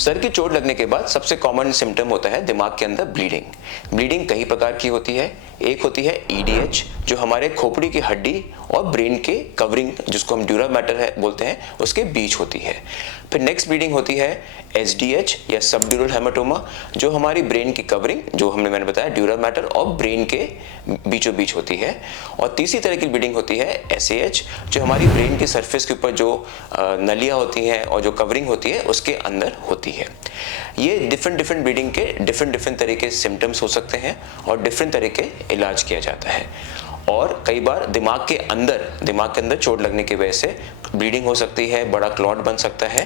Sir की चोट लगने के बाद सबसे कॉमन सिम्टम होता है दिमाग के अंदर ब्लीडिंग। ब्लीडिंग कई प्रकार की होती है। एक होती है ईडीएच, जो हमारे खोपड़ी की हड्डी और ब्रेन के कवरिंग, जिसको हम ड्यूरल मैटर है बोलते हैं, उसके बीच होती है। फिर नेक्स्ट ब्लीडिंग होती है एसडीएच या सबड्यूरल हेमाटोमा, जो हमारी ब्रेन की कवरिंग, जो मैंने बताया ड्यूरल मैटर और ब्रेन के बीचों बीच होती है। और तीसरी तरह की ब्लीडिंग होती है एसएएच, जो हमारी ब्रेन की सरफेस के ऊपर जो नलियाँ होती हैं और जो कवरिंग होती है उसके अंदर होती है। ये डिफरेंट ब्लीडिंग के डिफरेंट तरीके सिम्टम्स हो सकते हैं और डिफरेंट तरीके इलाज किया जाता है। और कई बार दिमाग के अंदर चोट लगने की वजह से ब्लीडिंग हो सकती है, बड़ा क्लॉट बन सकता है।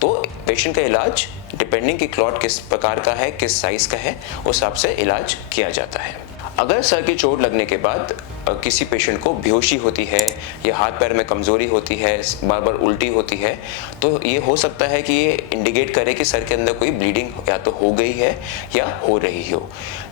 तो पेशेंट का इलाज डिपेंडिंग कि क्लॉट किस प्रकार का है, किस साइज का है, उस हिसाब से इलाज किया जाता है। अगर सर की चोट लगने के बाद किसी पेशेंट को बेहोशी होती है या हाथ पैर में कमजोरी होती है, बार बार उल्टी होती है, तो ये हो सकता है कि ये इंडिकेट करे कि सर के अंदर कोई ब्लीडिंग या तो हो गई है या हो रही हो।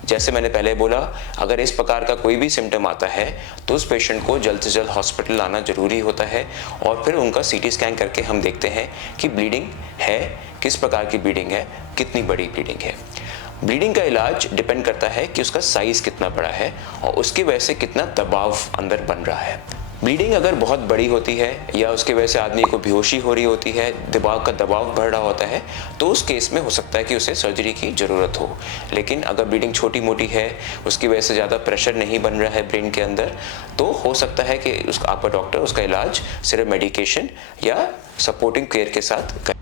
जैसे मैंने पहले बोला, अगर इस प्रकार का कोई भी सिम्टम आता है तो उस पेशेंट को जल्द से जल्द हॉस्पिटल लाना जरूरी होता है और फिर उनका सीटी स्कैन करके हम देखते हैं कि ब्लीडिंग है, किस प्रकार की ब्लीडिंग है, कितनी बड़ी ब्लीडिंग है। ब्लीडिंग का इलाज डिपेंड करता है कि उसका साइज कितना बड़ा है और उसकी वजह से कितना दबाव अंदर बन रहा है। ब्लीडिंग अगर बहुत बड़ी होती है या उसकी वजह से आदमी को बेहोशी हो रही होती है, दिमाग का दबाव बढ़ रहा होता है, तो उस केस में हो सकता है कि उसे सर्जरी की ज़रूरत हो। लेकिन अगर ब्लीडिंग छोटी मोटी है, उसकी वजह से ज़्यादा प्रेशर नहीं बन रहा है ब्रेन के अंदर, तो हो सकता है कि आपका डॉक्टर उसका इलाज सिर्फ मेडिकेशन या सपोर्टिंग केयर के साथ